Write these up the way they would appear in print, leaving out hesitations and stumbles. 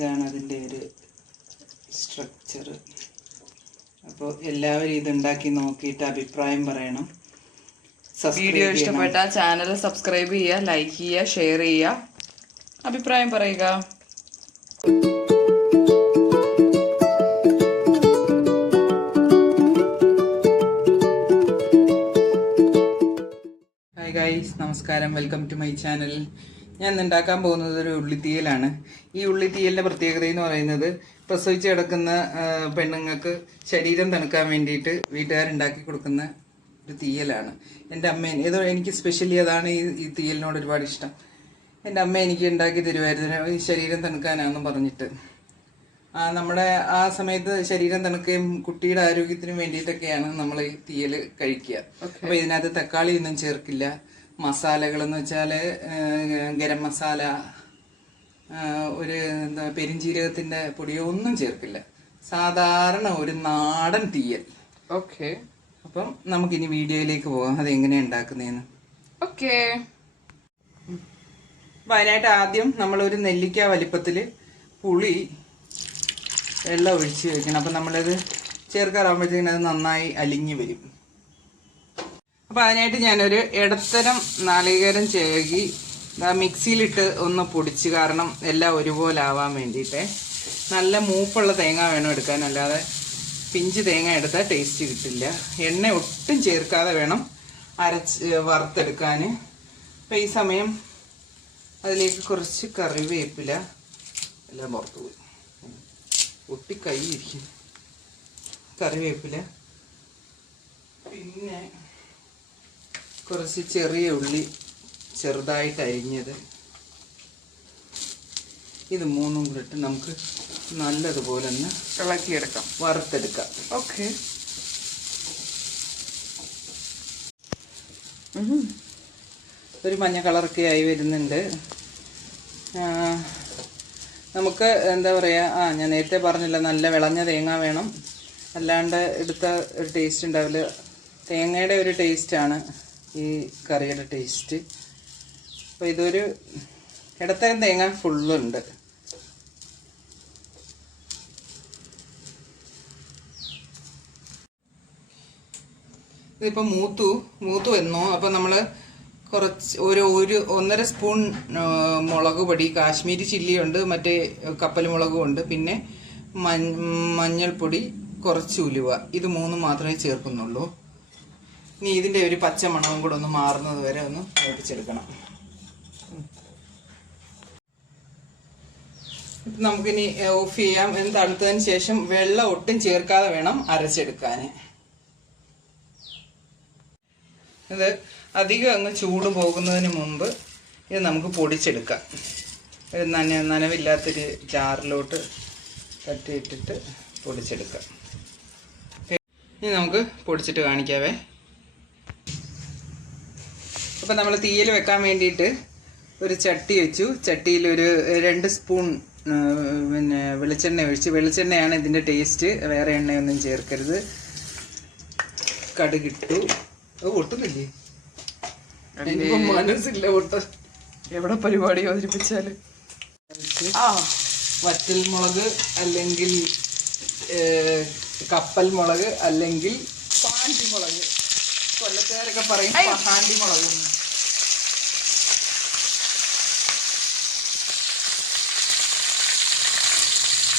ഇതാണ് അതിൻ്റെ ഒരു സ്ട്രക്ചർ. അപ്പോൾ എല്ലാവരും ഇതുണ്ടാക്കി നോക്കിയിട്ട് അഭിപ്രായം പറയണം. വീഡിയോ ഇഷ്ടപ്പെട്ടാൽ ചാനൽ സബ്സ്ക്രൈബ് ചെയ്യുക, ലൈക്ക് ചെയ്യുക, ഷെയർ ചെയ്യുക, അഭിപ്രായം പറയുക. ഹായ് ഗൈസ്, നമസ്കാരം. Welcome to my channel. ഞാൻ ഉണ്ടാക്കാൻ പോകുന്നത് ഒരു ഉള്ളിത്തീയലാണ്. ഈ ഉള്ളിത്തീയലിൻ്റെ പ്രത്യേകത എന്ന് പറയുന്നത് പ്രസവിച്ച് കിടക്കുന്ന പെണ്ണുങ്ങൾക്ക് ശരീരം തണുക്കാൻ വേണ്ടിയിട്ട് വീട്ടുകാരുണ്ടാക്കി കൊടുക്കുന്ന ഒരു തീയലാണ്. എൻ്റെ അമ്മ ഏതോ എനിക്ക് സ്പെഷ്യലി അതാണ് ഈ തീയലിനോട് ഒരുപാട് ഇഷ്ടം. എൻ്റെ അമ്മ എനിക്ക് ഉണ്ടാക്കി തരുമായിരുന്നു, ഈ ശരീരം തണുക്കാനാണെന്ന് പറഞ്ഞിട്ട്. നമ്മുടെ ആ സമയത്ത് ശരീരം തണുക്കുകയും കുട്ടിയുടെ ആരോഗ്യത്തിനും വേണ്ടിയിട്ടൊക്കെയാണ് നമ്മൾ ഈ തീയൽ കഴിക്കുക. അപ്പോൾ ഇതിനകത്ത് തക്കാളി ഒന്നും ചേർക്കില്ല. മസാലകളെന്ന് വെച്ചാൽ ഗരം മസാല, ഒരു എന്താ പെരിഞ്ജീരകത്തിൻ്റെ പൊടിയോ ഒന്നും ചേർക്കില്ല. സാധാരണ ഒരു നാടൻ തീയൽ. ഓക്കെ, അപ്പം നമുക്കിനി വീഡിയോയിലേക്ക് പോകാം, അതെങ്ങനെയാണ് ഉണ്ടാക്കുന്നതെന്ന്. ഓക്കെ. അപ്പം അതിനായിട്ട് ആദ്യം നമ്മളൊരു നെല്ലിക്ക വലിപ്പത്തിൽ പുളി വെള്ളം ഒഴിച്ച് വെക്കണം. അപ്പം നമ്മളത് ചേർക്കാറാകുമ്പോഴത്തേക്കും അത് നന്നായി അലിഞ്ഞു വരും. അപ്പം അതിനായിട്ട് ഞാനൊരു ഇടത്തരം നാളികേരം ചേകി മിക്സിയിലിട്ട് ഒന്ന് പൊടിച്ച്, കാരണം എല്ലാം ഒരുപോലെ ആവാൻ വേണ്ടിയിട്ട്. നല്ല മൂപ്പുള്ള തേങ്ങ വേണം എടുക്കാൻ, അല്ലാതെ പിഞ്ച് തേങ്ങ എടുത്താൽ ടേസ്റ്റ് കിട്ടില്ല. എണ്ണ ഒട്ടും ചേർക്കാതെ വേണം വറുത്തെടുക്കാൻ. അപ്പം ഈ സമയം അതിലേക്ക് കുറച്ച് കറിവേപ്പില, എല്ലാം പുറത്ത് പോയി ഒട്ടി കൈ ഇരിക്കും. കറിവേപ്പില, പിന്നെ കുറച്ച് ചെറിയ ഉള്ളി ചെറുതായിട്ട് അരിഞ്ഞത്, ഇത് മൂന്നും കൂടെ ഇട്ട് നമുക്ക് നല്ലതുപോലെ ഒന്ന് ഇളക്കിയെടുക്കാം, വറുത്തെടുക്കാം. ഓക്കെ. ഒരു മഞ്ഞ കളറൊക്കെ ആയി വരുന്നുണ്ട്. നമുക്ക് എന്താ പറയുക, ഞാൻ നേരത്തെ പറഞ്ഞില്ല, നല്ല വിളഞ്ഞ തേങ്ങ വേണം, അല്ലാണ്ട് എടുത്ത ഒരു ടേസ്റ്റ് ഉണ്ടാവില്ല. തേങ്ങയുടെ ഒരു ടേസ്റ്റാണ് ഈ കറിയുടെ ടേസ്റ്റ്. അപ്പോൾ ഇതൊരു ഇടത്തരം തേങ്ങ ഫുള്ളുണ്ട്. ഇതിപ്പോൾ മൂത്തു എന്നോ. അപ്പം നമ്മൾ കുറച്ച് ഒരു 1.5 സ്പൂൺ മുളക് പൊടി, കാശ്മീരി ചില്ലിയുണ്ട്, മറ്റേ കപ്പൽ മുളകും ഉണ്ട്, പിന്നെ മഞ്ഞൾപ്പൊടി, കുറച്ച് ഉലുവ, ഇത് മൂന്നും മാത്രമേ ചേർക്കുന്നുള്ളൂ. ഇനി ഇതിൻ്റെ ഒരു പച്ചമണവും കൂടെ ഒന്ന് മാറുന്നത് വരെ ഒന്ന് വേവിച്ചെടുക്കണം. ഇപ്പം നമുക്കിനി ഓഫ് ചെയ്യാം. തണുത്തതിന് ശേഷം വെള്ളം ഒട്ടും ചേർക്കാതെ വേണം അരച്ചെടുക്കാൻ. ഇത് അധികം അങ്ങ് ചൂട് പോകുന്നതിന് മുമ്പ് ഇത് നമുക്ക് പൊടിച്ചെടുക്കാം. ഒരു നനവില്ലാത്തൊരു ജാറിലോട്ട് തട്ടിയിട്ടിട്ട് പൊടിച്ചെടുക്കാം. ഇനി നമുക്ക് പൊടിച്ചിട്ട് കാണിക്കാവേ. അപ്പം നമ്മൾ തീയൽ വെക്കാൻ വേണ്ടിയിട്ട് ഒരു ചട്ടി വെച്ചു. ചട്ടിയിൽ ഒരു 2 സ്പൂൺ പിന്നെ വെളിച്ചെണ്ണ ഒഴിച്ച്. വെളിച്ചെണ്ണയാണ് ഇതിൻ്റെ ടേസ്റ്റ്, വേറെ എണ്ണയൊന്നും ചേർക്കരുത്. കടുകിട്ടു. ഒട്ടുന്നില്ലേ, എനിക്കിപ്പം മനസ്സില്ല ഒട്ട് എവിടെ പരിപാടി അവതരിപ്പിച്ചാൽ. വറ്റൽ മുളക്, അല്ലെങ്കിൽ കപ്പൽ മുളക്, അല്ലെങ്കിൽ പാണ്ടി മുളക്. കൊല്ലത്തുകാരൊക്കെ പറയും പാണ്ടി മുളക്.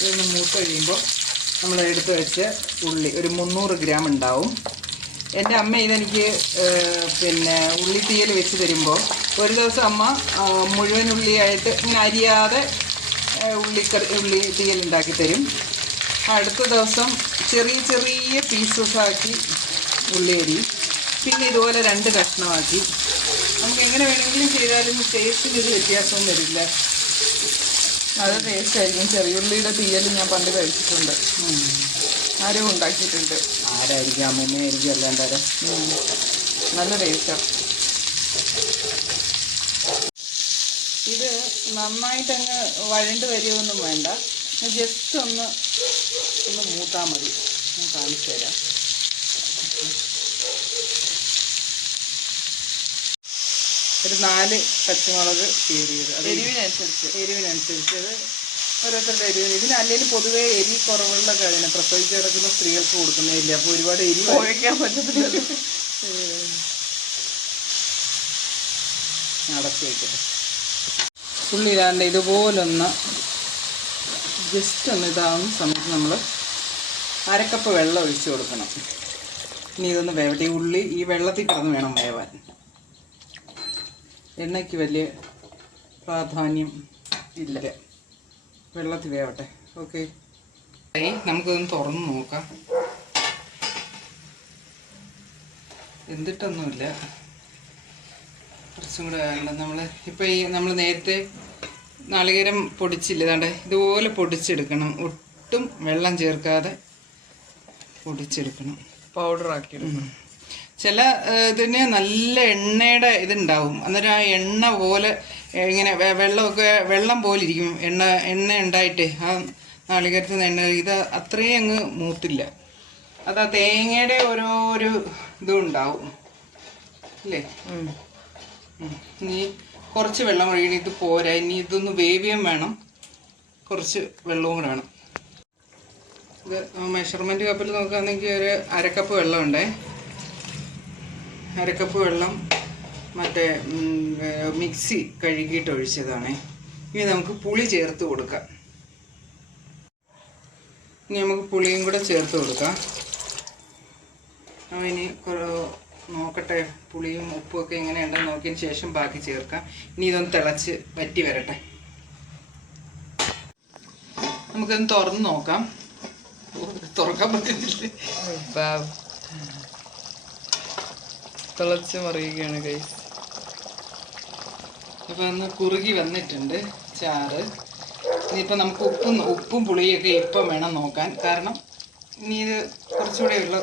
ഇതൊന്ന് മൂത്ത് കഴിയുമ്പോൾ നമ്മൾ എടുത്ത് വെച്ച ഉള്ളി ഒരു 300 ഗ്രാം ഉണ്ടാവും. എൻ്റെ അമ്മ ഇതെനിക്ക് പിന്നെ ഉള്ളിത്തീയൽ വെച്ച് തരുമ്പോൾ ഒരു ദിവസം അമ്മ മുഴുവൻ ഉള്ളിയായിട്ട് ഇങ്ങനെ അരിയാതെ ഉള്ളി തീയൽ ഉണ്ടാക്കി തരും. അടുത്ത ദിവസം ചെറിയ ചെറിയ പീസസാക്കി ഉള്ളി അരിയും. പിന്നെ ഇതുപോലെ 2 കഷ്ണമാക്കി. നമുക്ക് എങ്ങനെ വേണമെങ്കിലും ചെയ്താലും ടേസ്റ്റിന് ഒരു വ്യത്യാസവും വരില്ല, നല്ല ടേസ്റ്റ് ആയിരിക്കും. ചെറിയുള്ളിയുടെ തീയൽ ഞാൻ പണ്ട് കഴിച്ചിട്ടുണ്ട്, ആരും ഉണ്ടാക്കിയിട്ടുണ്ട്. ആരായിരിക്കും, അമ്മൂമ്മയായിരിക്കും, അല്ലാണ്ടാര. നല്ല ടേസ്റ്റാണ്. ഇത് നന്നായിട്ടങ്ങ് വഴണ്ട് വരികയൊന്നും വേണ്ട, ജസ്റ്റ് ഒന്ന് മൂത്താൽ മതി. ഞാൻ കാണിച്ചു തരാം. ഒരു 4 പച്ചമുളക് കീറിയത്, എരിവിനനുസരിച്ച് അത് ഓരോരുത്തരുടെ എരി. ഇതിന് അല്ലെങ്കിൽ പൊതുവേ എരി കുറവുള്ള കഴിഞ്ഞ പ്രസവിച്ച് കിടക്കുന്ന സ്ത്രീകൾക്ക് കൊടുക്കുന്നതില്ല. അപ്പോൾ ഒരുപാട് എരി ഒഴിക്കാൻ പറ്റത്തില്ലല്ലോ. അടച്ചു വയ്ക്കട്ടെ. ഉള്ളി ഇതാണ്ട് ഇതുപോലൊന്ന് ജസ്റ്റ് ഒന്ന് ഇതാവുന്ന സമയത്ത് നമ്മൾ അരക്കപ്പ് വെള്ളം ഒഴിച്ചു കൊടുക്കണം. ഇനി ഇതൊന്ന് വേവട്ടെ. ഈ ഉള്ളി ഈ വെള്ളത്തിൽ കിടന്ന് വേണം വേവാൻ. എണ്ണയ്ക്ക് വലിയ പ്രാധാന്യം ഇല്ല, വെള്ളത്തിൽ വേവട്ടെ. ഓക്കെ, നമുക്കിതൊന്ന് തുറന്ന് നോക്കാം. എന്തിട്ടൊന്നുമില്ല, കുറച്ചും കൂടെ വേണ്ട. നമ്മൾ നേരത്തെ നാളികേരം പൊടിച്ചില്ല, ഇതാണ്ട് ഇതുപോലെ പൊടിച്ചെടുക്കണം. ഒട്ടും വെള്ളം ചേർക്കാതെ പൊടിച്ചെടുക്കണം, പൗഡർ ആക്കി. ചില ഇതിന് നല്ല എണ്ണയുടെ ഇതുണ്ടാവും. അന്നേരം ആ എണ്ണ പോലെ ഇങ്ങനെ വെള്ളം പോലെ ഇരിക്കും. എണ്ണ ഉണ്ടായിട്ട് ആ നാളികേരത്തിൽ നിന്ന് എണ്ണ ഇത് അത്രയും അങ്ങ് മൂത്തില്ല. അത് ആ തേങ്ങയുടെ ഒരു ഇതും ഉണ്ടാവും അല്ലേ. ഇനി കുറച്ച് വെള്ളം ഒഴിക്കണം. ഇത് പോരാ, ഇനി ഇതൊന്ന് വേവിയും വേണം, കുറച്ച് വെള്ളവും കൂടെ വേണം. ഇത് മെഷർമെൻറ്റ് കപ്പിൽ നോക്കുകയാണെങ്കിൽ ഒരു അരക്കപ്പ് വെള്ളമുണ്ടേ. അരക്കപ്പ് വെള്ളം മറ്റേ മിക്സി കഴുകിയിട്ട് ഒഴിച്ചതാണേ. ഇനി നമുക്ക് പുളി ചേർത്ത് കൊടുക്കാം. ഇനി നമുക്ക് പുളിയും കൂടെ ചേർത്ത് കൊടുക്കാം. ഇനി നോക്കട്ടെ, പുളിയും ഉപ്പും ഒക്കെ എങ്ങനെയുണ്ടെന്ന് നോക്കിയതിന് ശേഷം ബാക്കി ചേർക്കാം. ഇനി ഇതൊന്ന് തിളച്ച് വറ്റി വരട്ടെ. നമുക്കൊന്ന് തുറന്ന് നോക്കാം. തുറക്കാൻ പറ്റുന്നില്ല, തിളച്ച് മറിയുകയാണ് ഗൈസ്. ഇപ്പം ഒന്ന് കുറുകി വന്നിട്ടുണ്ട് ചാറ്. ഇനിയിപ്പോൾ നമുക്ക് ഉപ്പും പുളിയൊക്കെ ഇപ്പം വേണം നോക്കാൻ. കാരണം ഇനി ഇത് കുറച്ചുകൂടെ ഉള്ള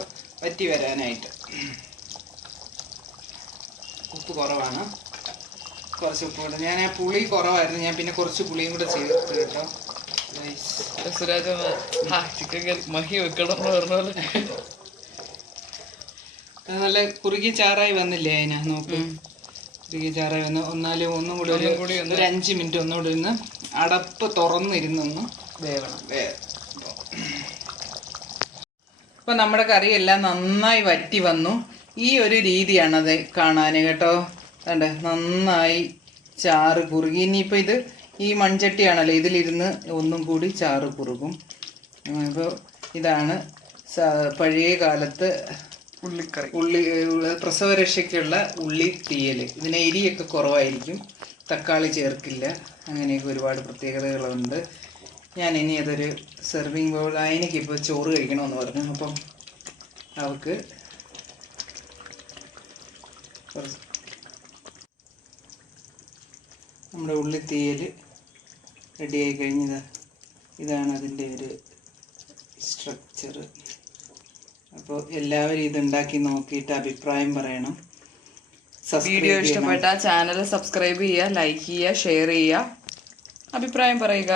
വറ്റി വരാനായിട്ട്. ഉപ്പ് കുറവാണ്, കുറച്ച് ഉപ്പ് കൂടെ. ഞാൻ ആ പുളി കുറവായിരുന്നു, ഞാൻ പിന്നെ കുറച്ച് പുളിയും കൂടെ ചേർത്ത് കേട്ടോ. സുരാജ് ചിക്കൻ കറി മഹി വെക്കണം എന്ന് പറഞ്ഞ പോലെ നല്ല കുറുകി ചാറായി വന്നില്ലേ അതിനാ. നോക്ക്, കുറുകി ചാറായി വന്ന്. ഒന്നും കൂടി ഒരു 5 മിനിറ്റ് ഒന്നുകൂടി ഒന്ന് അടപ്പ് തുറന്നിരുന്നൊന്ന് വേവണം. ഇപ്പം നമ്മുടെ കറിയെല്ലാം നന്നായി വറ്റി വന്നു. ഈ ഒരു രീതിയാണത് കാണാൻ കേട്ടോ. കണ്ടേ, നന്നായി ചാറ് കുറുകി. ഇനിയിപ്പോൾ ഇത് ഈ മൺചട്ടിയാണല്ലോ, ഇതിലിരുന്ന് ഒന്നും കൂടി ചാറ് കുറുകും. അപ്പോൾ ഇതാണ് പഴയ കാലത്ത് പ്രസവരക്ഷയ്ക്കുള്ള ഉള്ളി തീയൽ. ഇതിന് എരിയൊക്കെ കുറവായിരിക്കും, തക്കാളി ചേർക്കില്ല, അങ്ങനെയൊക്കെ ഒരുപാട് പ്രത്യേകതകളുണ്ട്. ഞാൻ ഇനി അതൊരു സെർവിങ് ബൗൾ. അതിനൊക്കിപ്പോൾ ചോറ് കഴിക്കണമെന്ന് പറഞ്ഞു. അപ്പം അവൾക്ക് നമ്മുടെ ഉള്ളിത്തീയൽ റെഡിയായി കഴിഞ്ഞത്. ഇതാണ് അതിൻ്റെ ഒരു സ്ട്രക്ചർ. അപ്പോൾ എല്ലാവരും ഇതുണ്ടാക്കി നോക്കിയിട്ട് അഭിപ്രായം പറയണം. വീഡിയോ ഇഷ്ടപ്പെട്ടാൽ ചാനൽ സബ്സ്ക്രൈബ് ചെയ്യുക, ലൈക്ക് ചെയ്യുക, ഷെയർ ചെയ്യുക, അഭിപ്രായം പറയുക.